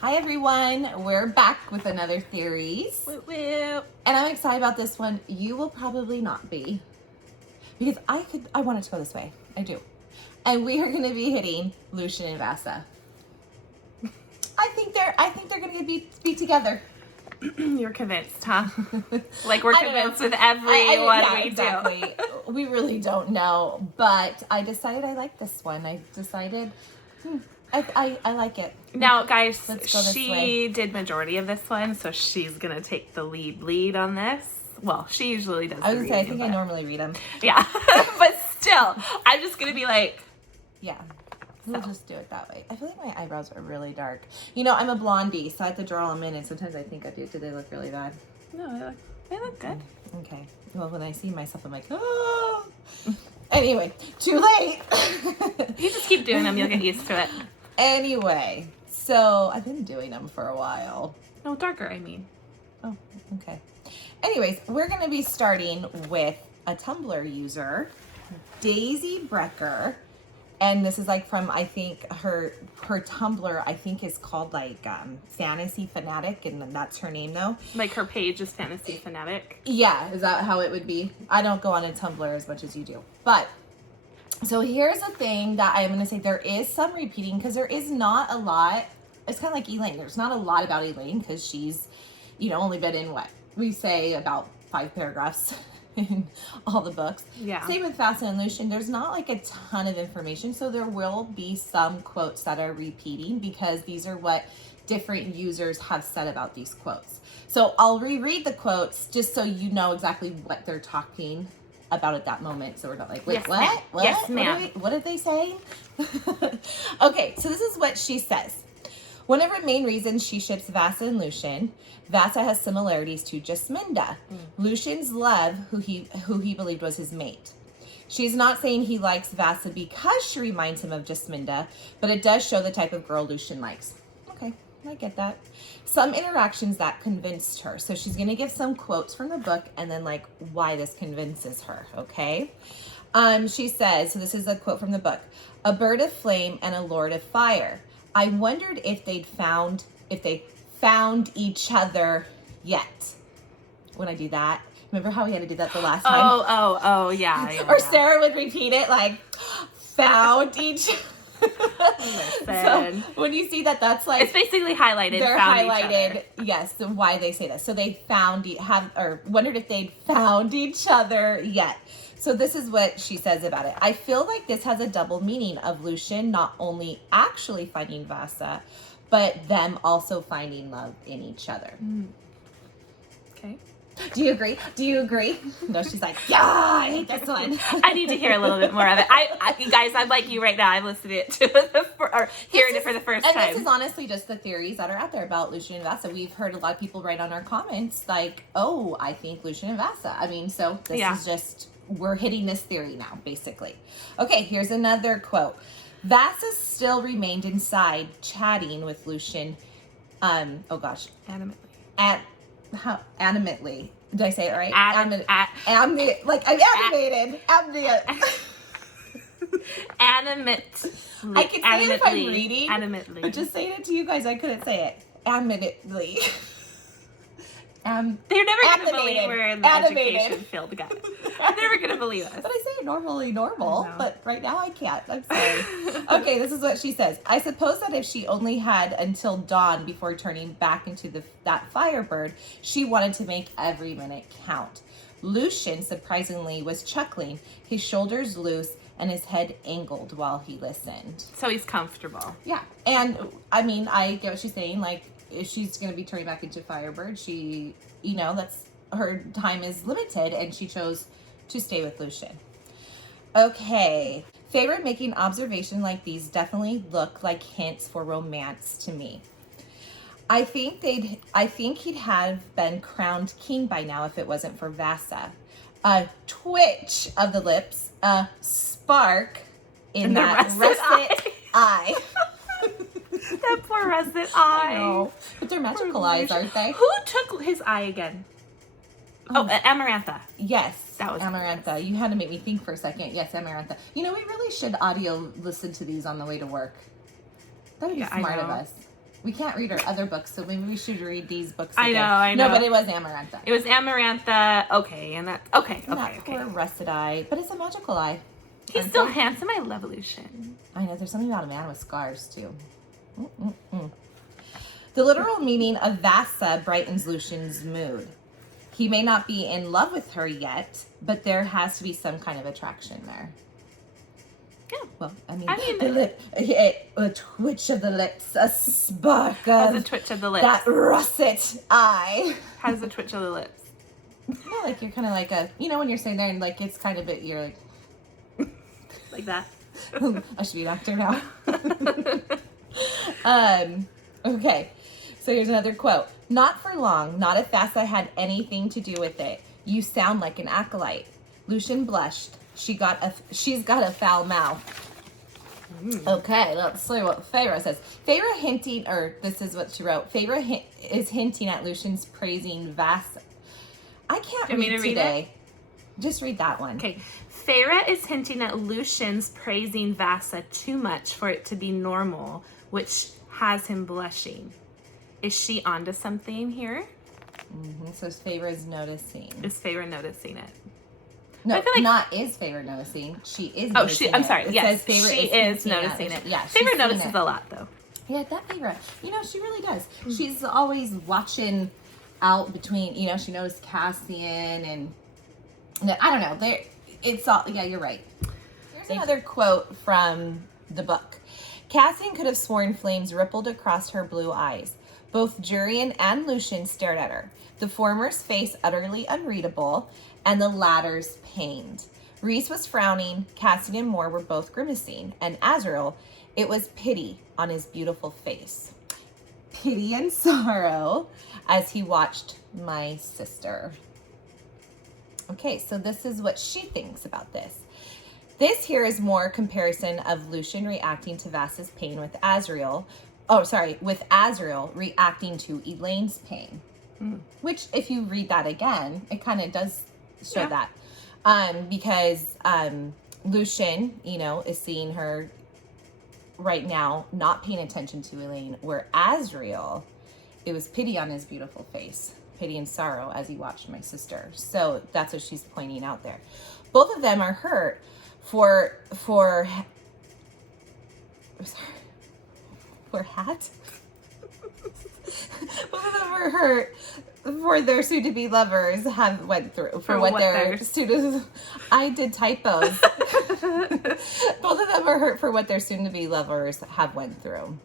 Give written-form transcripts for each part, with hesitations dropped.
Hi everyone, we're back with another theories. Woo woo. And I'm excited about this one. You will probably not be. Because I want it to go this way. I do. And we are gonna be hitting Lucien and Vassa. I think they're gonna be together. You're convinced, huh? Like we're convinced with everyone we exactly. do. We really don't know. But I decided I like this one. I decided I like it. Now, guys, Let's go this she way. did majority of this one, so she's gonna take the lead on this. Well, she usually does. I was gonna say, I think I normally read them. Yeah, but still, I'm just gonna be like, yeah. We'll just do it that way. I feel like my eyebrows are really dark. You know, I'm a blondie, so I have to draw them in, and sometimes I think I do. Do they look really bad? no, they look good. Okay. Well, when I see myself, I'm like, oh. Anyway, too late. You just keep doing them, you'll get used to it. Anyway, so I've been doing them for a while. No, darker, I mean. Oh, okay. Anyways, we're going to be starting with a Tumblr user, Daisy Brecker. And this is like from, I think, her Tumblr, I think is called like Fantasy Fanatic, and that's her name though. Like her page is Fantasy Fanatic. Yeah, is that how it would be? I don't go on a Tumblr as much as you do. But, so here's the thing that I'm going to say. There is some repeating because there is not a lot. It's kind of like Elaine. There's not a lot about Elaine because she's, only been in what? We say about 5 paragraphs in all the books. Yeah. Same with Vassa and Lucian. There's not like a ton of information. So there will be some quotes that are repeating because these are what different users have said about these quotes. So I'll reread the quotes just so you know exactly what they're talking about at that moment. So we're not like, wait, yes, what? Ma'am. What? Yes, ma'am. What did they say? Okay, so this is what she says. One of her main reasons she ships Vassa and Lucian, Vassa has similarities to Jasminda, Lucian's love, who he believed was his mate. She's not saying he likes Vassa because she reminds him of Jasminda, but it does show the type of girl Lucian likes. Okay, I get that. Some interactions that convinced her. So she's going to give some quotes from the book and then like why this convinces her, okay? She says, so this is a quote from the book, "A bird of flame and a lord of fire. I wondered if they found each other yet." When I do that, remember how we had to do that the last time? Oh, yeah. Or Sarah would repeat it like, found each. So when you see that, that's like it's basically highlighted. They're found highlighted. Yes, why they say that. So they wondered if they'd found each other yet. So this is what she says about it. I feel like this has a double meaning of Lucian not only actually finding Vassa, but them also finding love in each other. Okay. Do you agree? No, she's like, yeah, I hate this one. I need to hear a little bit more of it. Guys, I'm like you right now. I'm listening to it hearing it for the first time. And this is honestly just the theories that are out there about Lucien and Vassa. We've heard a lot of people write on our comments like, oh, I think Lucien and Vassa. I mean, so this is just, we're hitting this theory now, basically. Okay, here's another quote. Vassa still remained inside, chatting with Lucian. Animately. Did I say it right? Animated. Animately. I could say it if I'm reading. Animately. But just saying it to you guys, I couldn't say it. Animatedly. They're never going to believe we're in the education field, guys. They're never going to believe us. But I say it normal, but right now I can't. I'm sorry. Okay, this is what she says. I suppose that if she only had until dawn before turning back into that firebird, she wanted to make every minute count. Lucian, surprisingly, was chuckling, his shoulders loose and his head angled while he listened. So he's comfortable. Yeah. And, I mean, I get what she's saying. Like, if she's going to be turning back into Firebird, she, that's her time is limited, and she chose to stay with Lucian. Okay. Favorite making observation like these definitely look like hints for romance to me. I think he'd have been crowned king by now if it wasn't for Vassa. A twitch of the lips, a spark in that russet eye. That poor russet eye. I know. But they're magical eyes, aren't they? Who took his eye again? Amarantha. Yes. That was Amarantha. You had to make me think for a second. Yes, Amarantha. We really should audio listen to these on the way to work. That would be smart of us. We can't read our other books, so maybe we should read these books I again. know. No, but it was Amarantha. It was Amarantha. Okay, and that's okay. Poor rusted eye, but it's a magical eye. He's still handsome. I love Lucian. I know. There's something about a man with scars too. The literal meaning of Vassa brightens Lucian's mood. He may not be in love with her yet, but there has to be some kind of attraction there. Yeah. Well, I mean the lip, a twitch of the lips, a spark of the twitch of the lips. That russet eye. How's the twitch of the lips? Like you're kind of like when you're sitting there and like it's kind of you're like like that. I should be an actor now. Okay. So here's another quote. Not for long, not if Vassa had anything to do with it. You sound like an acolyte. Lucian blushed. She's got a foul mouth. Okay, let's see what Feyre says. Feyre hinting, or this is what she wrote. Feyre is hinting at Lucian's praising Vassa. I can't read today. Just read that one. Okay. Feyre is hinting at Lucian's praising Vassa too much for it to be normal, which has him blushing. Is she onto something here? So Feyre is noticing. Is Feyre noticing it? No, I feel like, not is Feyre noticing. She is Oh, noticing I'm sorry. It Yes, says Feyre she is noticing it. Yeah, Feyre notices a lot, though. Yeah, that Feyre. She really does. She's always watching out between, she knows Cassian and I don't know. It's all, yeah, you're right. Here's another quote from the book. Cassian could have sworn flames rippled across her blue eyes. Both Jurian and Lucian stared at her, the former's face utterly unreadable, and the latter's pained. Rhys was frowning, Cassian and Moore were both grimacing, and Azriel, it was pity on his beautiful face. Pity and sorrow as he watched my sister. Okay, so this is what she thinks about this. This here is more comparison of Lucian reacting to Vassa's pain with Azriel, with Azriel reacting to Elaine's pain. Which, if you read that again, it kind of does show that. Because Lucian, is seeing her right now not paying attention to Elaine, where Azriel, it was pity on his beautiful face, pity and sorrow as he watched my sister. So that's what she's pointing out there. Both of them are hurt for hat. Both of them are hurt for their soon-to-be lovers have went through for what their soon. I did typos. Both of them are hurt for what their soon-to-be lovers have went through.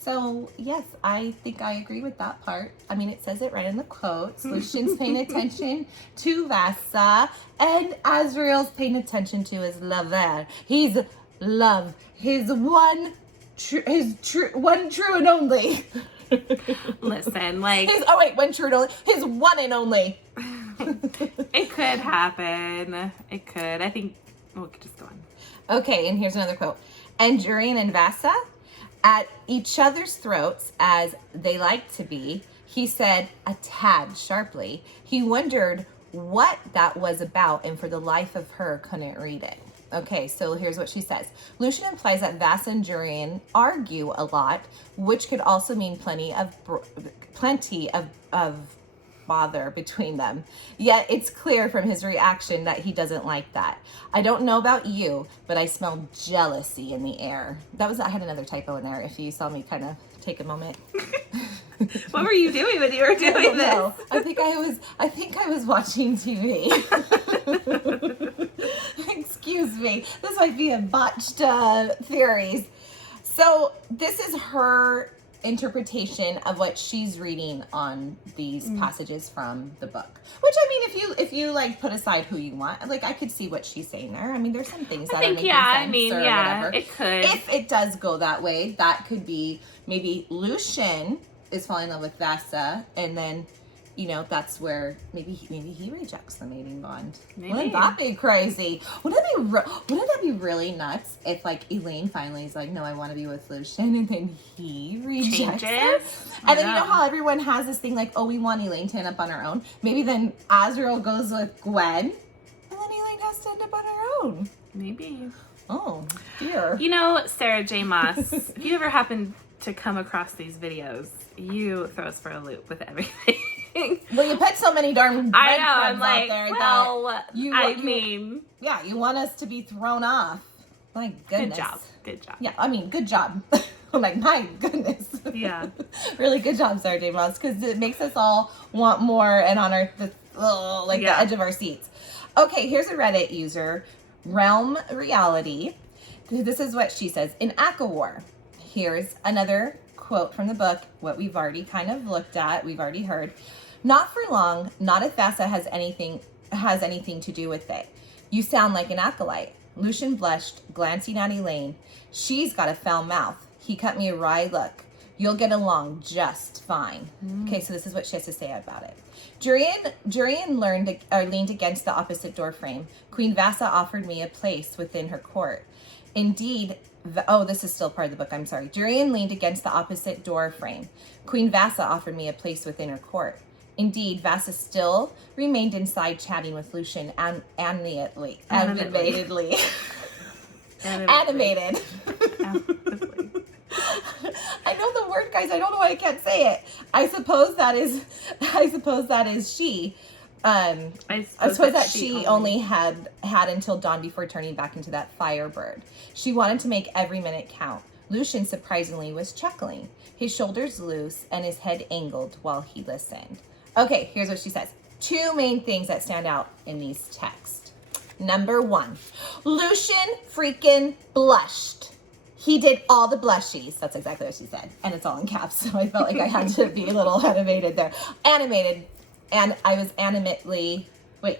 So yes, I think I agree with that part. I mean, it says it right in the quotes. Lucian's paying attention to Vassa, and Azriel's paying attention to his lover. His love, his one true and only. Listen, like one true and only. His one and only. It could happen. It could. I think we could just go on. Okay, and here's another quote. And Jurian and Vassa, at each other's throats as they like to be, he said a tad sharply. He wondered what that was about, and for the life of her couldn't read it. Okay, so here's what she says. Lucian implies that Vassa and Jurian argue a lot, which could also mean plenty of bother between them. Yet it's clear from his reaction that he doesn't like that. I don't know about you, but I smell jealousy in the air. I had another typo in there if you saw me kind of take a moment. What were you doing when you were doing this? No, I think I was watching TV. Excuse me. This might be a botched theories. So this is her interpretation of what she's reading on these passages from the book. Which, I mean, if you like put aside who you want, like I could see what she's saying there. I mean, there's some things that are making sense or whatever. It could. If it does go that way, that could be maybe Lucian is falling in love with Vassa, and then that's where maybe he rejects the mating bond. Maybe. Wouldn't that be crazy? Wouldn't that be really nuts if like Elaine finally is like, no, I want to be with Lucian, and then he rejects her? And then how everyone has this thing like, oh, we want Elaine to end up on her own. Maybe then Azriel goes with Gwen, and then Elaine has to end up on her own. Maybe. Oh dear. Sarah J. Maas. If you ever happen to come across these videos, you throw us for a loop with everything. Well, you put so many darn I know. breadcrumbs I'm like, out there well, that you mean, yeah, you want us to be thrown off. My goodness. Good job. Yeah, I mean, good job. I'm like, my goodness. Yeah. Really good job, Sarah J. Maas, because it makes us all want more and on the edge of our seats. Okay, here's a Reddit user, Realm Reality. This is what she says. In ACOTAR, here's another quote from the book, what we've already kind of looked at, we've already heard. Not for long, not if Vassa has anything to do with it. You sound like an acolyte. Lucian blushed, glancing at Elaine. She's got a foul mouth. He cut me a wry look. You'll get along just fine. Okay, so this is what she has to say about it. Jurian leaned against the opposite doorframe. Queen Vassa offered me a place within her court. Indeed, this is still part of the book, I'm sorry. Jurian leaned against the opposite door frame. Queen Vassa offered me a place within her court. Indeed, Vassa still remained inside chatting with Lucian animatedly. Animated. I know the word, guys. I don't know why I can't say it. I suppose that is she. I suppose that she only had until dawn before turning back into that firebird. She wanted to make every minute count. Lucian, surprisingly, was chuckling, his shoulders loose and his head angled while he listened. Okay, here's what she says. 2 main things that stand out in these texts. Number 1, Lucian freaking blushed. He did all the blushies. That's exactly what she said. And it's all in caps, so I felt like I had to be a little animated there. Animated. And I was animated. Did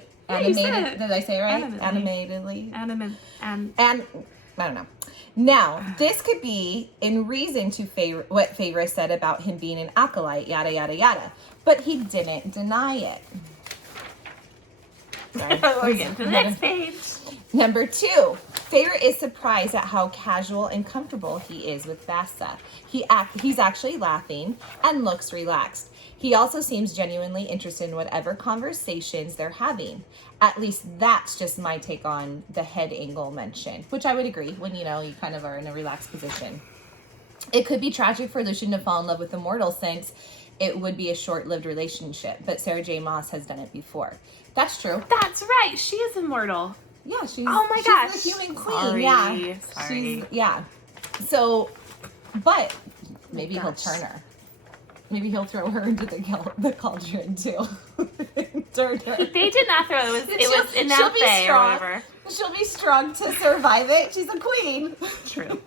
I say it right? Animatedly. And I don't know. Now, this could be in reason to what Favor said about him being an acolyte, yada, yada, yada. But he didn't deny it. Sorry. We're getting to the next page. Number 2, Favor is surprised at how casual and comfortable he is with Vassa. He's actually laughing and looks relaxed. He also seems genuinely interested in whatever conversations they're having. At least that's just my take on the head angle mention, which I would agree when, you kind of are in a relaxed position. It could be tragic for Lucian to fall in love with a mortal since it would be a short-lived relationship, but Sarah J. Maas has done it before. That's true. That's right. She is immortal. Yeah, she's gosh. the human queen. Sorry. So, but maybe he'll turn her. Maybe he'll throw her into the cauldron too. Turn her. They did not throw it. It was enough or whatever. She'll be strong to survive it. She's a queen. True.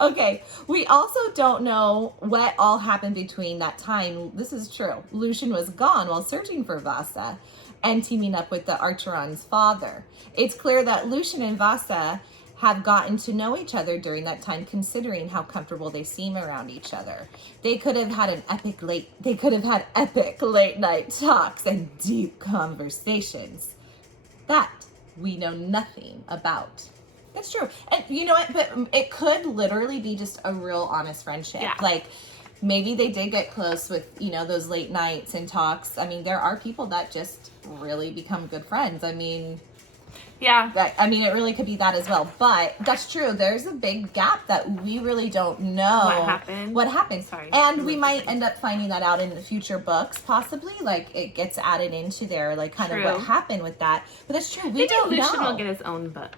Okay. We also don't know what all happened between that time. This is true. Lucian was gone while searching for Vassa and teaming up with the Archeron's father. It's clear that Lucian and Vassa have gotten to know each other during that time, considering how comfortable they seem around each other. They could have had epic late night talks and deep conversations that we know nothing about. That's true. And you know what? But it could literally be just a real honest friendship. Yeah. Like, maybe they did get close with, those late nights and talks. I mean, there are people that just really become good friends. I mean, yeah. It really could be that as well. But that's true. There's a big gap that we really don't know what happened. Sorry. And we might end up finding that out in the future books, possibly. Like, it gets added into there, like, kind of what happened with that. But that's true. We don't know. Lucian will get his own book.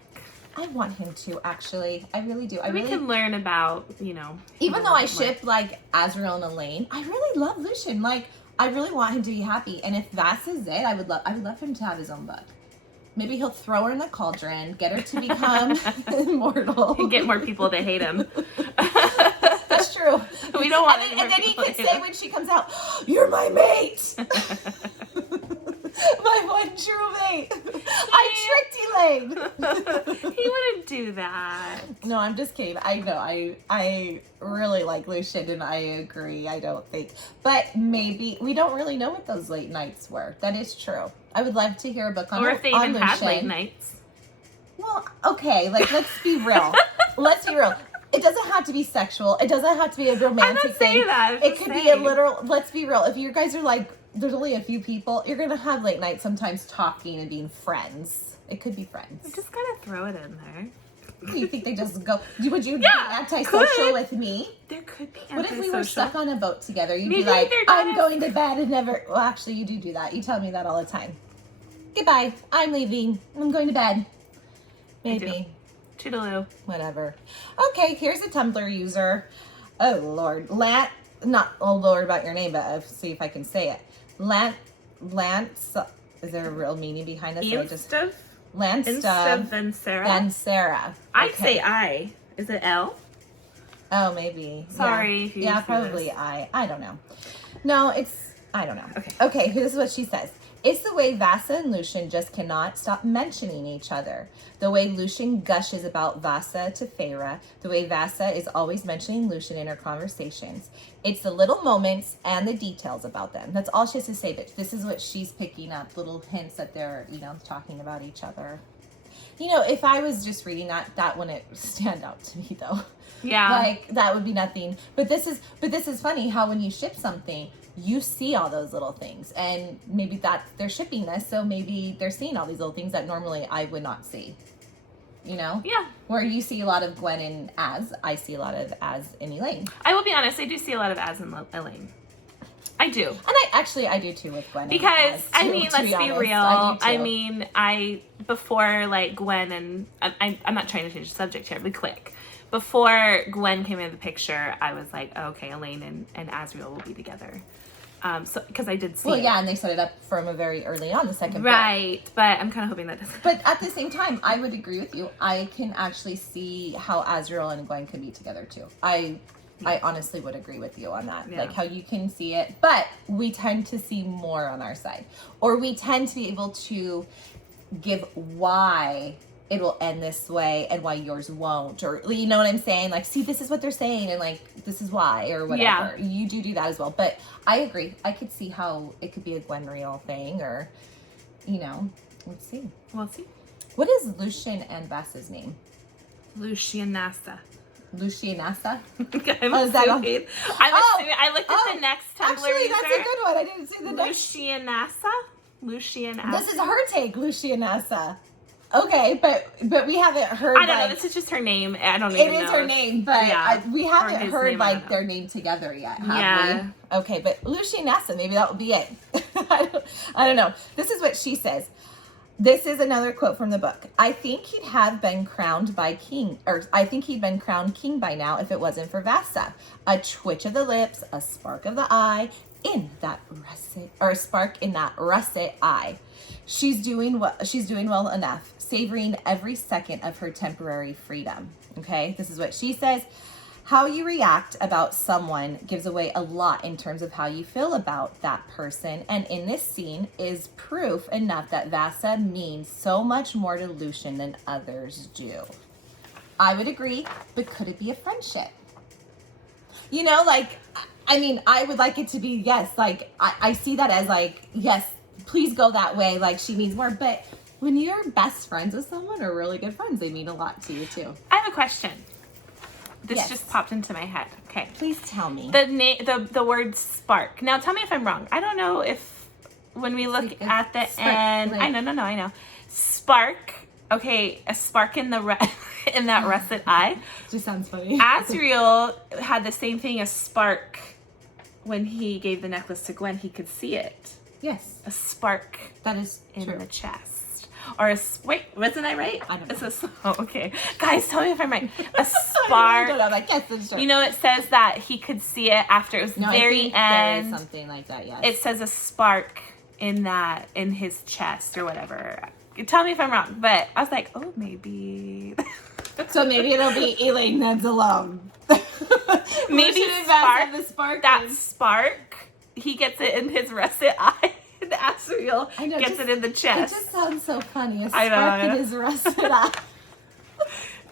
I want him to, actually. I really do. We can learn about, Even though I ship, like, Azrael and Elaine, I really love Lucian. Like, I really want him to be happy. And if Vassa's it, I would love him to have his own book. Maybe he'll throw her in the cauldron, get her to become immortal. And get more people to hate him. That's true. We don't want and then he could say when she comes out, "You're my mate." My one true mate. I tricked Elaine. He wouldn't do that. No, I'm just kidding. I know. I really like Lucian, and I agree. I don't think. But maybe we don't really know what those late nights were. That is true. I would love to hear a book on Lucian. Or if they even had late nights. Well, okay. Like, let's be real. Let's be real. It doesn't have to be sexual. It doesn't have to be a romantic thing. It could be a literal. Let's be real. If you guys are like, there's only a few people, you're gonna have late nights sometimes talking and being friends. It could be friends. You just gotta throw it in there. You think they just go? Would you be Yeah, antisocial could. with me? There could be What if we were antisocial. stuck on a boat together? You'd Maybe be like, they're I'm not going to bed and never. Well, actually, you do that. You tell me that all the time. Goodbye. I'm leaving. I'm going to bed. Maybe. Toodaloo. Whatever. Okay, here's a Tumblr user. Oh, Lord. Not, oh, Lord, about your name, but I'll see if I can say it. Lance. Is there a real meaning behind this? Lance Instead than Sarah. Then Sarah. I'd say I. Is it L? Oh, maybe. Sorry Yeah, if you yeah see probably this. I don't know. No, I don't know. Okay. Okay, this is what she says. It's the way Vassa and Lucian just cannot stop mentioning each other. The way Lucian gushes about Vassa to Feyre. The way Vassa is always mentioning Lucian in her conversations. It's the little moments and the details about them. That's all she has to say. But this is what she's picking up. Little hints that they're, talking about each other. If I was just reading that wouldn't stand out to me though. Yeah. Like that would be nothing. But this is funny how when you ship something, you see all those little things, and maybe they're shipping this, so maybe they're seeing all these little things that normally I would not see. Yeah. Where you see a lot of Gwen and Az, I see a lot of Az and Elaine. I will be honest, I do see a lot of Az and Elaine. I do. And I do too with Gwen. Because, and Az, let's be honest. real. I do too. Before, Gwen and, I'm not trying to change the subject here, but quick. Before Gwen came into the picture, I was like, oh, okay, Elaine and Asriel will be together. Because I did see it. Yeah, and they set it up from a very early on, the second book. Right, but I'm kind of hoping that doesn't. But at the same time, I would agree with you. I can actually see how Asriel and Gwen could be together too. I honestly would agree with you on that. Yeah. Like how you can see it, but we tend to see more on our side. Or we tend to be able to give why it will end this way and why yours won't. Or, you know what I'm saying? Like, see, this is what they're saying and, this is why or whatever. Yeah. You do that as well. But I agree. I could see how it could be a Gwen real thing or, let's see. We'll see. What is Lucien and Vassa's name? Lucien Vassa. Lucien Vassa? I'm is that assuming. I looked at the next Tumblr Actually, user. that's a good one. I didn't see the next. Lucien Vassa? Lucien Vassa. This is her take, Lucien Vassa. Okay, but we haven't heard. I don't know. This is just her name. I don't even know. It is her name, but we haven't his heard name, their name together yet, have we? Okay, but Lucien Vassa, maybe that will be it. I don't know. This is what she says. This is another quote from the book. I think he'd been crowned king by now if it wasn't for Vassa. A twitch of the lips, a spark of the eye, a spark in that russet eye. She's doing well enough, savoring every second of her temporary freedom. Okay, this is what she says. How you react about someone gives away a lot in terms of how you feel about that person. And in this scene is proof enough that Vassa means so much more to Lucian than others do. I would agree, but could it be a friendship? I would like it to be, yes, I see that as yes, please go that way. She means more, but when you're best friends with someone or really good friends, they mean a lot to you too. I have a question. This Yes. just popped into my head. Okay. Please tell me. The word spark. Now tell me if I'm wrong. I don't know if when we look at the end. I know. Spark. Okay, a spark in the in that russet eye. Just sounds funny. Asriel had the same thing, a spark when he gave the necklace to Gwen. He could see it. Yes, A spark that is in true. the chest. Or wait, wasn't I right? I don't know. Okay. Guys, tell me if I'm right. A spark. I'm like, yes, that's true. It says that he could see it after it was No, very I think end. there is something like that, yes. It says a spark in his chest or whatever. Tell me if I'm wrong, but I was like, oh, maybe. So maybe it'll be Elaine that's alone. Maybe spark. That spark, he gets it in his russet eye. And Asriel gets it in the It chest. just sounds so funny. A I know, spark I know. in his rusted eye.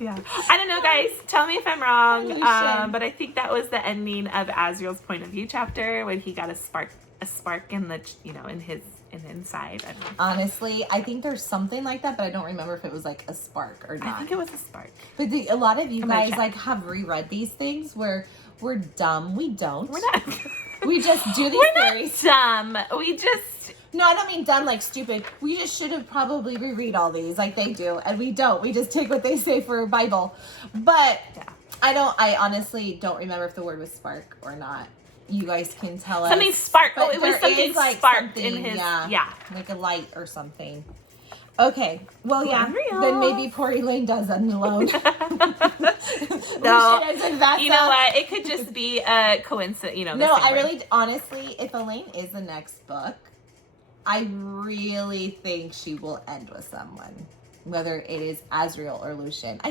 Yeah. I don't know, guys. Tell me if I'm wrong. Holy shit. But I think that was the ending of Asriel's point of view chapter when he got a spark in the, in the inside. I don't know. Honestly, I think there's something like that, but I don't remember if it was a spark or not. I think it was a spark. But a lot of you I'm gonna guys check. have reread these things where we're dumb. We don't. We're not. We just do these We're theories. not dumb. We just No, I don't mean done like stupid. We just should have probably reread all these like they do, and we don't. We just take what they say for a Bible. But Yeah. I honestly don't remember if the word was spark or not. You guys can tell us. Something spark. But Oh, it was there something is, like, sparked something, in his. yeah. Yeah. Like a light or something. Okay. Well, yeah. Unreal. Then maybe poor Elaine does end alone. No. Lucian and Vassa. You know what? It could just be a coincidence. You know. No, I really, honestly, if Elaine is the next book, I really think she will end with someone. Whether it is Azriel or Lucian. I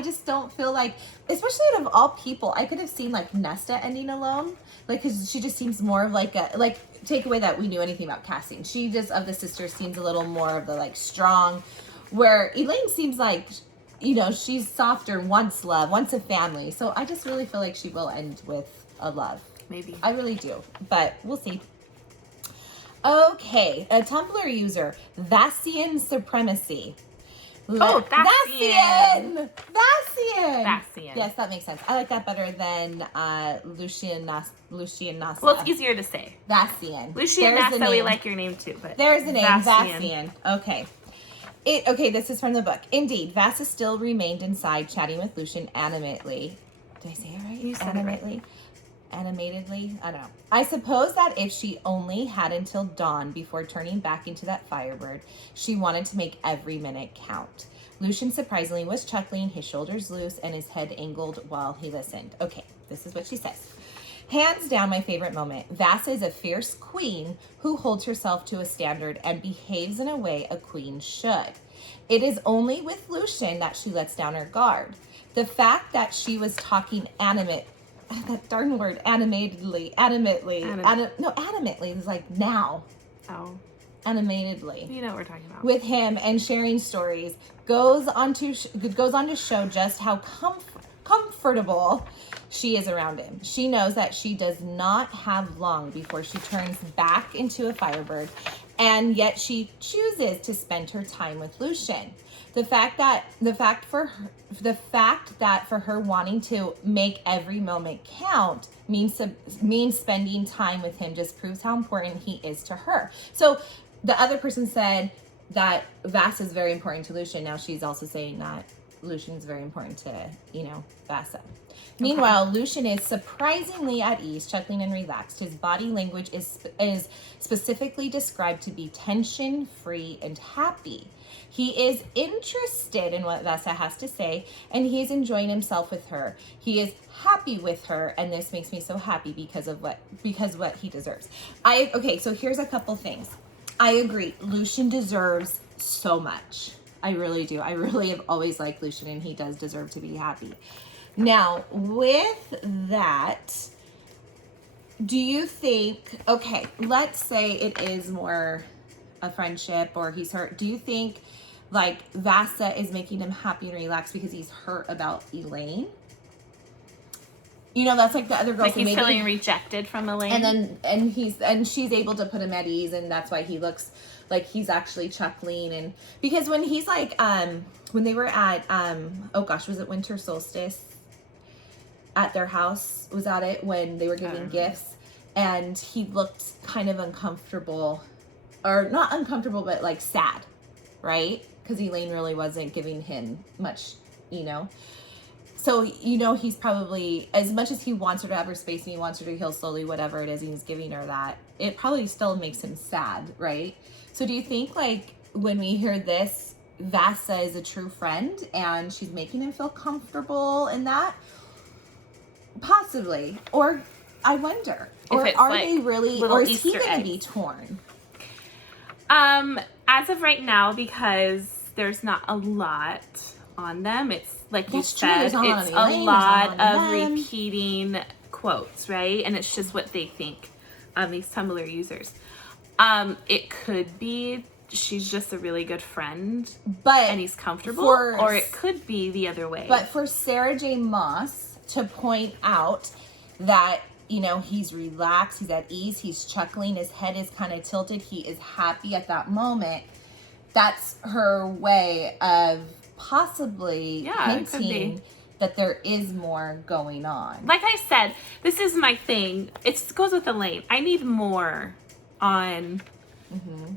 just don't feel like, especially out of all people, I could have seen like Nesta ending alone. Like, cause she just seems more of like a, like, take away that we knew anything about casting. She just, of the sisters, seems a little more of the like strong, where Elaine seems like, you know, she's softer, wants love, wants a family. So I just really feel like she will end with a love. Maybe. I really do, but we'll see. Okay, a Tumblr user, Vassian Supremacy. Oh, Vassian! Vassian. Yes, that makes sense. I like that better than Lucien Vassa. Well, it's easier to say. Vassian. Lucian There's the Vassa, we name. like your name too, but There's the name, Vassian. Vassian. Okay, this is from the book. Indeed, Vassa still remained inside, chatting with Lucian animatedly. Did I say it right? You said it right. Animatedly? I don't know. I suppose that if she only had until dawn before turning back into that firebird, she wanted to make every minute count. Lucian surprisingly was chuckling, his shoulders loose, and his head angled while he listened. Okay, this is what she says. Hands down, my favorite moment. Vassa is a fierce queen who holds herself to a standard and behaves in a way a queen should. It is only with Lucian that she lets down her guard. The fact that she was talking animatedly is like now. Oh. Animatedly. You know what we're talking about. With him and sharing stories goes on to show just how comfortable she is around him. She knows that she does not have long before she turns back into a firebird, and yet she chooses to spend her time with Lucian. The fact that for her wanting to make every moment count means spending time with him just proves how important he is to her. So the other person said that Vassa is very important to Lucian. Now she's also saying that Lucian's very important to, Vassa. Meanwhile, Lucian is surprisingly at ease, chuckling and relaxed. His body language is specifically described to be tension-free and happy. He is interested in what Vassa has to say, and he is enjoying himself with her. He is happy with her, and this makes me so happy because what he deserves. So here's a couple things. I agree. Lucian deserves so much. I really do. I really have always liked Lucian, and he does deserve to be happy. Now, with that, do you think, okay, let's say it is more a friendship or he's hurt. Do you think like Vassa is making him happy and relaxed because he's hurt about Elaine? That's like the other girls. Like he's feeling rejected from Elaine. And she's able to put him at ease, and that's why he looks like he's actually chuckling. And because when he's like, when they were at, was it winter solstice at their house? Was that it? When they were giving gifts, and he looked kind of uncomfortable, or not uncomfortable, but like sad, right? Because Elaine really wasn't giving him much, So, he's probably, as much as he wants her to have her space and he wants her to heal slowly, whatever it is, and he's giving her that, it probably still makes him sad, right? So do you think, like, when we hear this, Vassa is a true friend and she's making him feel comfortable in that? Possibly. Or, I wonder. Or are they really, or is he going to be torn? As of right now, because there's not a lot on them, it's like you said, it's a lot of repeating quotes, right? And it's just what they think, these Tumblr users. It could be she's just a really good friend, and he's comfortable, or it could be the other way. But for Sarah J. Maas to point out that, he's relaxed, he's at ease, he's chuckling, his head is kind of tilted, he is happy at that moment, that's her way of possibly hinting that there is more going on. Like I said, this is my thing. It goes with Elaine. I need more on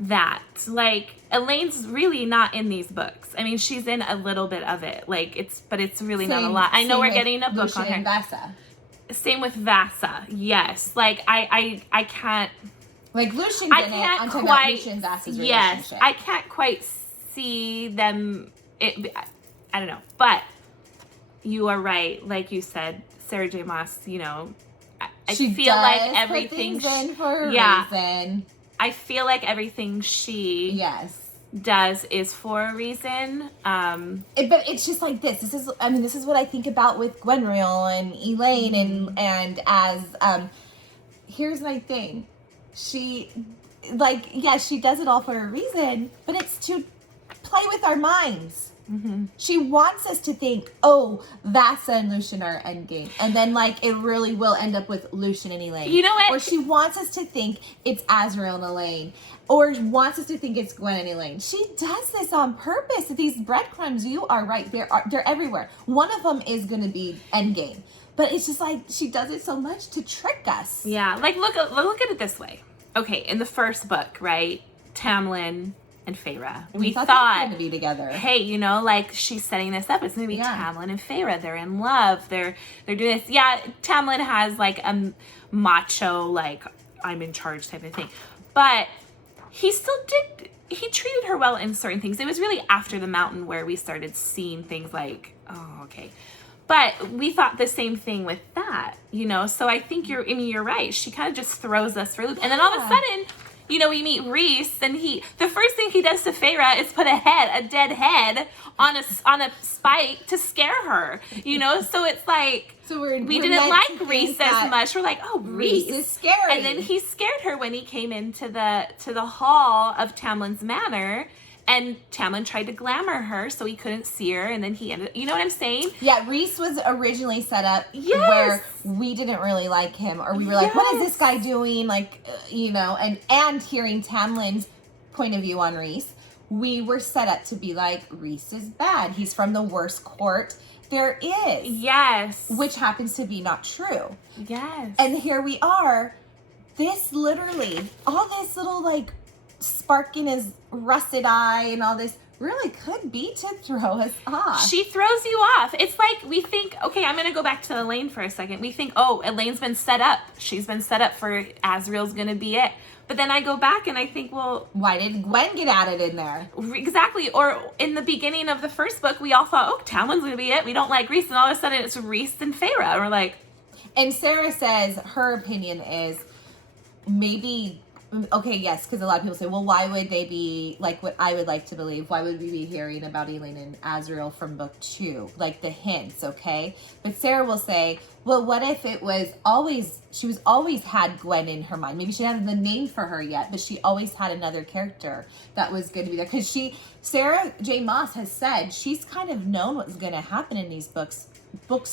that. Like, Elaine's really not in these books. I mean, she's in a little bit of it. Like, it's really not a lot. I know we're getting a book Lucien on her. and Vassa. Same with Vassa. Yes. Like, I can't. Like, Lucian I didn't. can't I'm talking quite. about Lucien and Vassa's relationship. Yes. I can't quite see them. I don't know. But you are right. Like you said, Sarah J. Maas, you know, I feel like everything. Put things in for a reason. I feel like everything she does is for a reason. But it's just like this. This is what I think about with Gwenryl and Elaine and as here's my thing. She she does it all for a reason, but it's to play with our minds. She wants us to think, oh, Vassa and Lucian are endgame. And then, like, it really will end up with Lucian and Elaine. You know what? Or she wants us to think it's Azriel and Elaine. Or wants us to think it's Gwen and Elaine. She does this on purpose. These breadcrumbs, you are right. They're everywhere. One of them is going to be endgame. But it's just like, she does it so much to trick us. Yeah. Like, look at it this way. Okay, in the first book, right? Tamlin and Feyre. We thought they were going to be together. Hey, you know, like, she's setting this up. It's going to be Tamlin and Feyre. They're in love. They're doing this. Yeah, Tamlin has like a macho, like, I'm in charge type of thing. But he still he treated her well in certain things. It was really after the mountain where we started seeing things like, oh, okay. But we thought the same thing with that, you know? So I think you're right. She kind of just throws us for a loop. And then all of a sudden, you know, we meet Rhys, and the first thing he does to Feyre is put a dead head on a spike to scare her, you know? So it's like, we didn't like Rhys as much. We're like, oh, Rhys is scary. And then he scared her when he came into the hall of Tamlin's manor, and Tamlin tried to glamour her so he couldn't see her, and then he ended, you know what I'm saying? Yeah, Rhys was originally set up where we didn't really like him, or we were like, what is this guy doing? Like, you know, and hearing Tamlin's point of view on Rhys, we were set up to be like, Rhys is bad. He's from the worst court there is. Yes. Which happens to be not true. Yes. And here we are. This literally, all this little like spark in his rusted eye and all this really could be to throw us off. She throws you off. It's like we think, okay, I'm going to go back to Elaine for a second. We think, oh, Elaine's been set up. She's been set up for Azriel's going to be it. But then I go back and I think, well, why did Gwen get added in there? Exactly. Or in the beginning of the first book, we all thought, oh, Tamlin's going to be it. We don't like Rhys. And all of a sudden it's Rhys and Feyre. And we're like. And Sarah says her opinion is maybe, okay, yes, because a lot of people say, well, why would they be, like what I would like to believe, why would we be hearing about Elaine and Azriel from book 2? Like the hints, okay? But Sarah will say, well, what if it was she was always had Gwen in her mind. Maybe she hadn't the name for her yet, but she always had another character that was going to be there. Because Sarah J. Maas has said she's kind of known what's going to happen in these books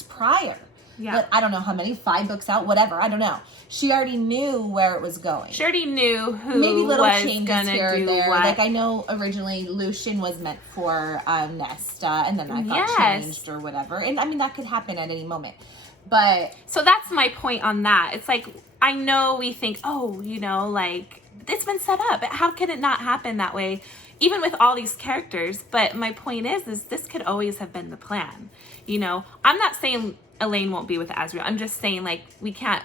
prior. Yeah. But I don't know how many, 5 books out, whatever. I don't know. She already knew where it was going. She already knew who maybe little was changes here or there. What. Like I know originally Lucian was meant for Nesta, and then that got changed or whatever. And I mean that could happen at any moment. But so that's my point on that. It's like I know we think, oh, you know, like it's been set up. How can it not happen that way? Even with all these characters. But my point is this could always have been the plan. You know, I'm not saying Elaine won't be with Azriel. I'm just saying, like, we can't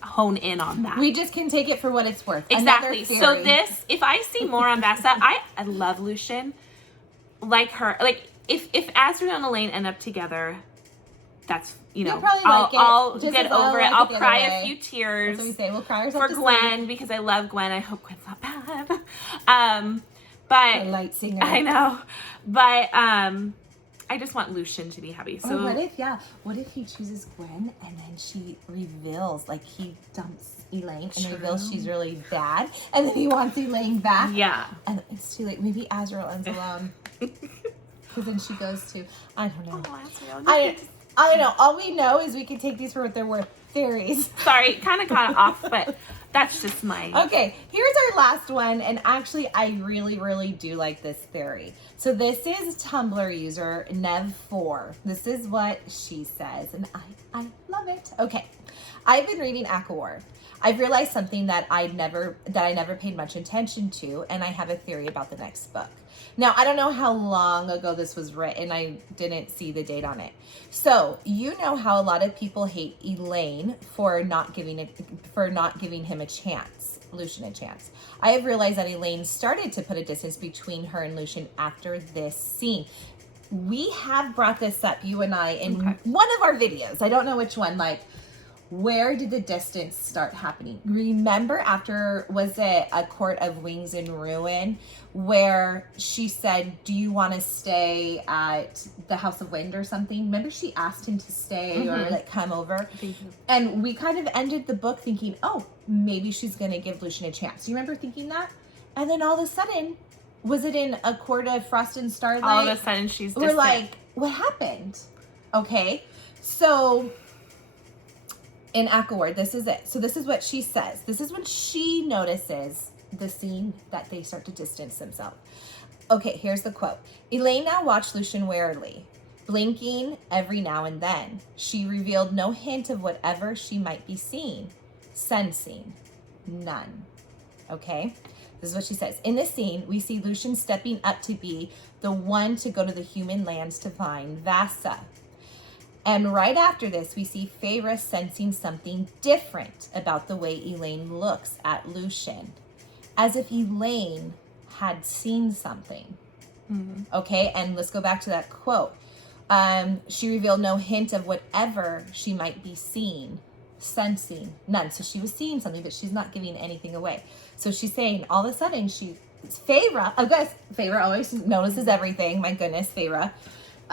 hone in on that. We just can take it for what it's worth. Exactly. So this, if I see more on Vassa, I love Lucian. Like her, like, if Azriel and Elaine end up together, that's, you know, I'll get over it. I'll cry a few tears. That's what we say. We'll cry for Gwen because I love Gwen. I hope Gwen's not bad. But a light singer. I know. But I just want Lucian to be happy. So what if he chooses Gwen and then she reveals, like he dumps Elaine and reveals she's really bad, and then he wants Elaine back. Yeah. And it's too late. Maybe Azriel ends alone. Because then she goes to, I don't know. Oh, Azriel. I don't know. All we know is we can take these for what they're worth. Theories. Sorry, kind of got off, but that's just mine. Okay, here's our last one, and actually I really, really do like this theory. So this is Tumblr user Nev4. This is what she says, and I love it. Okay. I've been reading ACOTAR. I've realized something that I never paid much attention to, and I have a theory about the next book. Now, I don't know how long ago this was written. I didn't see the date on it. So, you know how a lot of people hate Elaine for not giving him a chance, Lucian a chance. I have realized that Elaine started to put a distance between her and Lucian after this scene. We have brought this up, you and I, in one of our videos. I don't know which one, like, where did the distance start happening? Remember after, was it A Court of Wings and Ruin, where she said, do you want to stay at the House of Wind or something? Remember she asked him to stay or like come over? And we kind of ended the book thinking, oh, maybe she's going to give Lucian a chance. You remember thinking that? And then all of a sudden, was it in A Court of Frost and Starlight? All of a sudden she's distant. We're like, what happened? Okay, so in ACOTAR, this is it. So this is what she says. This is when she notices the scene that they start to distance themselves. Okay, here's the quote. Elaine now watched Lucian warily, blinking every now and then. She revealed no hint of whatever she might be seeing, sensing, none. Okay, this is what she says. In this scene, we see Lucian stepping up to be the one to go to the human lands to find Vassa. And right after this, we see Feyre sensing something different about the way Elaine looks at Lucian, as if Elaine had seen something. Okay, and let's go back to that quote. She revealed no hint of whatever she might be seeing, sensing, none. So she was seeing something, but she's not giving anything away. So she's saying all of a sudden Feyre, oh guys, Feyre always notices everything. My goodness, Feyre.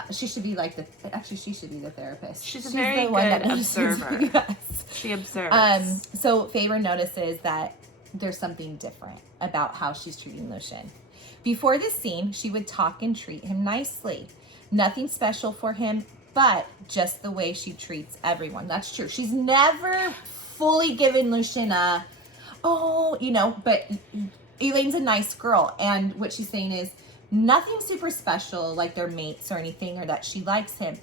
She should be like she should be the therapist. She's a very good observer. Yes. She observes. So Feyre notices that there's something different about how she's treating Lucian. Before this scene, she would talk and treat him nicely. Nothing special for him, but just the way she treats everyone. That's true. She's never fully given Lucian but Elaine's a nice girl. And what she's saying is, nothing super special like they're mates or anything, or that she likes him,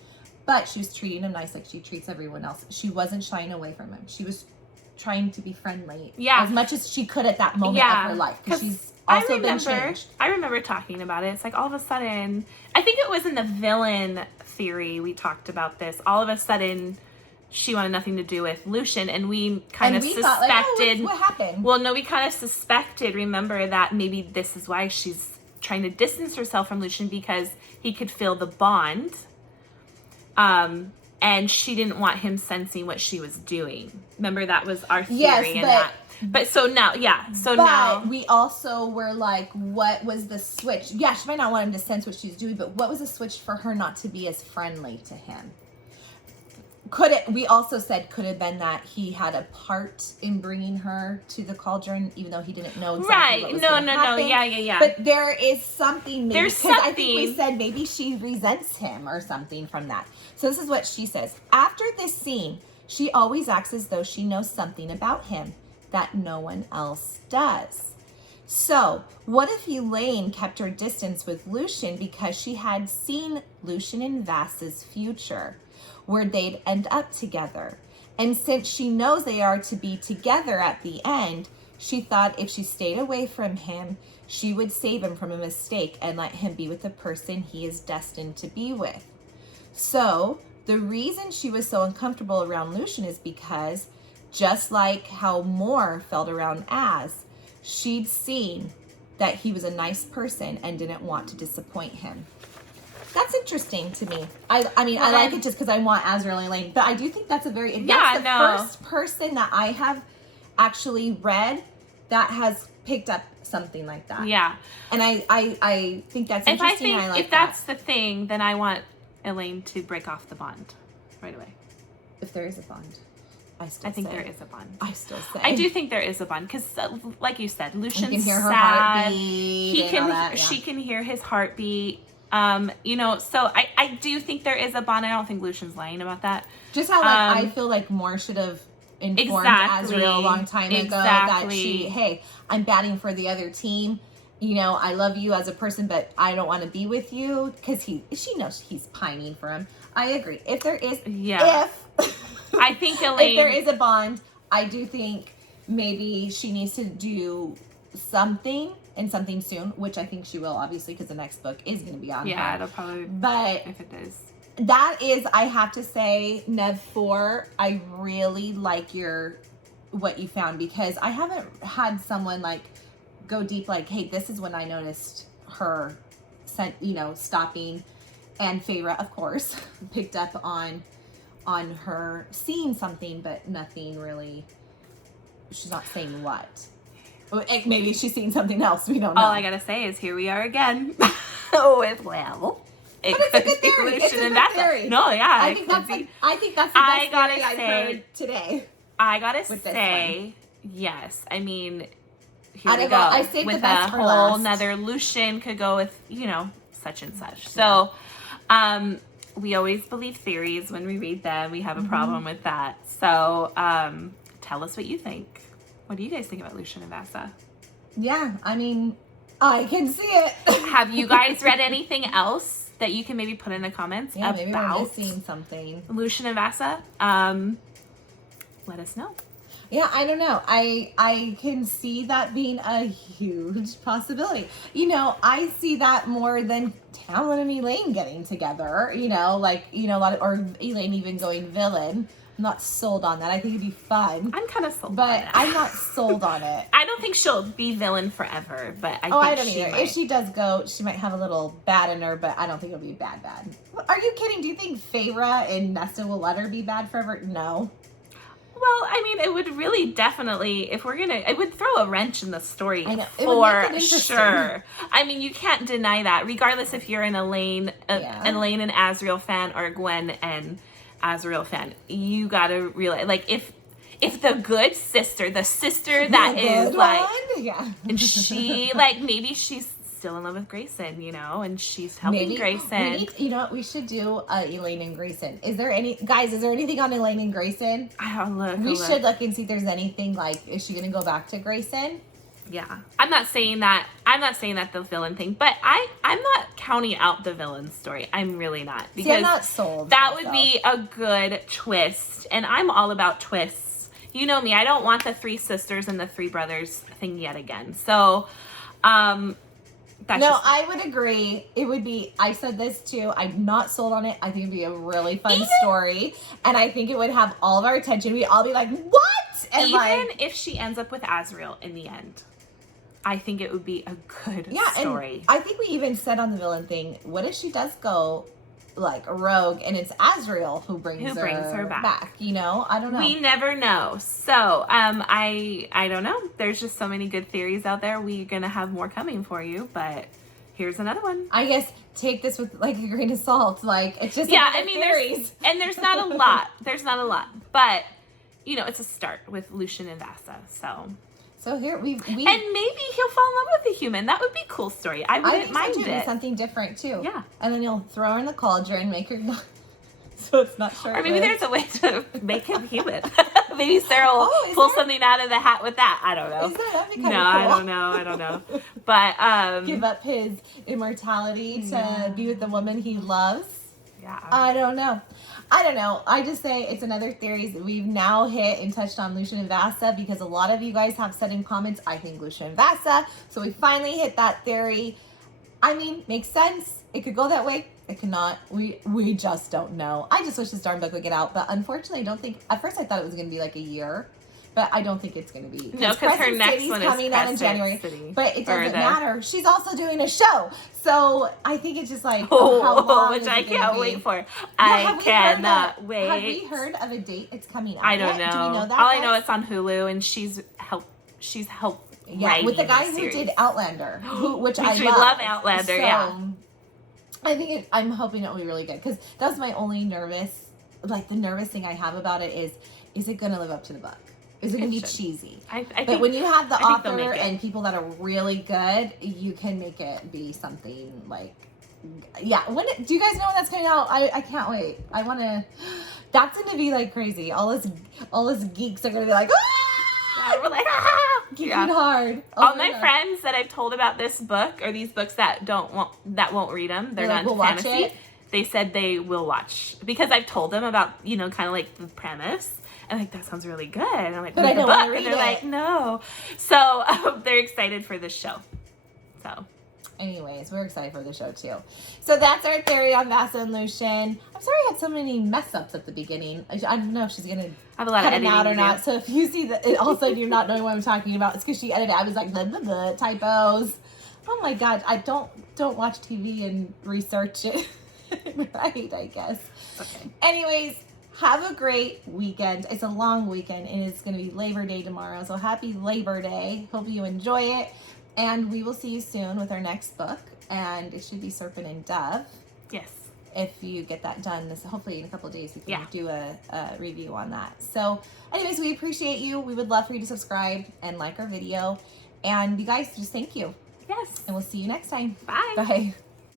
but she was treating him nice like she treats everyone else. She wasn't shying away from him. She was trying to be friendly as much as she could at that moment of her life, because she's also been changed. I remember talking about it. It's like all of a sudden, I think it was in the villain theory we talked about this. All of a sudden, she wanted nothing to do with Lucian, and we kind of suspected. Thought, like, oh, what happened? Well, no, we kind of suspected. Remember that maybe this is why she's trying to distance herself from Lucian, because he could feel the bond, and she didn't want him sensing what she was doing. Remember, that was our theory. But so now, now we also were like, what was the switch? Yeah, she might not want him to sense what she's doing, but what was the switch for her not to be as friendly to him? We also said could have been that he had a part in bringing her to the cauldron, even though he didn't know exactly what was going to happen. Yeah. But there is something, maybe, there's something. I think we said maybe she resents him or something from that. So this is what she says. After this scene, she always acts as though she knows something about him that no one else does. So what if Elaine kept her distance with Lucian because she had seen Lucian and Vassa's future, where they'd end up together? And since she knows they are to be together at the end, she thought if she stayed away from him, she would save him from a mistake and let him be with the person he is destined to be with. So the reason she was so uncomfortable around Lucian is because, just like how Moore felt around Az, she'd seen that he was a nice person and didn't want to disappoint him. That's interesting to me. I like it just because I want Azrael and Elaine, but I do think that's that's the first person that I have actually read that has picked up something like that. Yeah. And I think that's interesting. If that's the thing, then I want Elaine to break off the bond right away. If there is a bond. I think there is a bond. I still say. I do think there is a bond because, like you said, Lucian's you can hear her sad. Heartbeat. She can hear his heartbeat. So I do think there is a bond. I don't think Lucian's lying about that. Just how I feel like Moore should have informed Azrael a long time ago that hey, I'm batting for the other team. I love you as a person, but I don't want to be with you, because she knows he's pining for him. I agree. If there is, I think Elaine, if there is a bond, I do think maybe she needs to do something and something soon, which I think she will, obviously, because the next book is going to be on her. It'll probably, but if it is. That is, I have to say, Nev 4, I really like what you found, because I haven't had someone like go deep, like, hey, this is when I noticed her stopping, and Feyre, of course, picked up on her seeing something, but nothing really, she's not saying what. Maybe she's seen something else, we don't know. All I gotta say is here we are again with, well, but it's a good theory. It's a good theory. No, yeah. I think that's the best theory I've heard today. I gotta say, yes. I mean, here we go. I saved with the best a for whole last. Another Lucian could go with, such and such. So, we always believe theories when we read them. We have a problem with that. So, tell us what you think. What do you guys think about Lucien and Vassa? Yeah, I mean, I can see it. Have you guys read anything else that you can maybe put in the comments about maybe we're missing something? Lucien and Vassa? Let us know. Yeah, I don't know. I can see that being a huge possibility. I see that more than Talon and Elaine getting together. A lot of, or Elaine even going villain. I'm not sold on that. I think it'd be fun. I'm kind of sold, but I'm not sold on it. I don't think she'll be villain forever, but I think I don't she either. might. If she does go, she might have a little bad in her, but I don't think it'll be bad. Are you kidding? Do you think Feyre and Nesta will let her be bad forever? No. Well, I mean, it would really definitely, if we're gonna, it would throw a wrench in the story for sure. I mean, you can't deny that, regardless if you're an Elaine and Azriel fan or a Gwen and Azriel fan. You gotta realize, like, if the good sister, the sister that is like, and she like, maybe she's still in love with Grayson, and she's helping Grayson. We should do Elaine and Grayson. Is there anything on Elaine and Grayson? I'll look. We should look and see if there's anything, like, is she gonna go back to Grayson? Yeah. I'm not saying that the villain thing, but I'm not counting out the villain story. I'm really not. Because I'm not sold. That would be a good twist, and I'm all about twists. You know me, I don't want the 3 sisters and the 3 brothers thing yet again. So, I would agree. It would be, I said this too, I'm not sold on it. I think it'd be a really fun story. And I think it would have all of our attention. We'd all be like, what? And even if she ends up with Azriel in the end, I think it would be a good story. And I think we even said on the villain thing, what if she does go like rogue and it's Azriel who brings her back? I don't know. We never know. So, I don't know. There's just so many good theories out there. We're going to have more coming for you, but here's another one. I guess take this with like a grain of salt. Like, it's just theories. There's not a lot. But, it's a start with Lucien and Vassa. So here we and maybe he'll fall in love with a human. That would be a cool story. I wouldn't mind it. Something different too. Yeah. And then you'll throw her in the cauldron, make her so it's not short. Or maybe there's a way to make him human. Maybe Sarah will pull something out of the hat with that. I don't know. That'd be kind of cool. I don't know. But give up his immortality to be with the woman he loves. Yeah. I don't know. I just say it's another theory that we've now hit and touched on Lucien and Vassa, because a lot of you guys have said in comments, I think Lucien and Vassa. So we finally hit that theory. I mean, makes sense. It could go that way. It cannot. We just don't know. I just wish this darn book would get out. But unfortunately, I don't think, at first I thought it was going to be like a year. But I don't think it's going to be. No, because her next one is coming out in January. City. But it doesn't matter. She's also doing a show. So I think it's just like, how long which is I it can't be? wait for. I cannot wait. Have we heard of a date it's coming out? I don't know. Do we know that? All I know it's on Hulu, and she's helped. Yeah, with the guy who did Outlander, which I love Outlander. So, yeah. I think I'm hoping it will be really good, because that's my only the nervous thing I have about it is it going to live up to the book? Is it going to be cheesy? But when you have the author and people that are really good, you can make it be something like, yeah. Do you guys know when that's coming out? I can't wait. I want to. That's going to be like crazy. All us geeks are going to be like, ah! Yeah, we're like, geeking hard. All my friends that I've told about this book, or these books that won't read them, they're not into fantasy. they said they will watch because I've told them about, you know, kind of like the premise. And like, that sounds really good. And I'm like, but I don't want to read and they're it. like, no. So they're excited for this show. So. Anyways, we're excited for the show too. So that's our theory on Vassa and Lucian. I'm sorry I had so many mess ups at the beginning. I don't know if she's gonna have a lot cut of them out or editing to not. do. So if you see that, all of a sudden you're not knowing what I'm talking about, it's because she edited. I was like, blah, blah, blah, typos. Oh my God, I don't watch TV and research it. Right, I guess. Okay. Anyways, have a great weekend. It's a long weekend and it's going to be Labor Day tomorrow. So happy Labor Day. Hope you enjoy it. And we will see you soon with our next book. And it should be Serpent and Dove. Yes. If you get that done, this hopefully in a couple of days we can Yeah. do a review on that. So anyways, we appreciate you. We would love for you to subscribe and like our video. And you guys, just thank you. Yes. And we'll see you next time. Bye. Bye.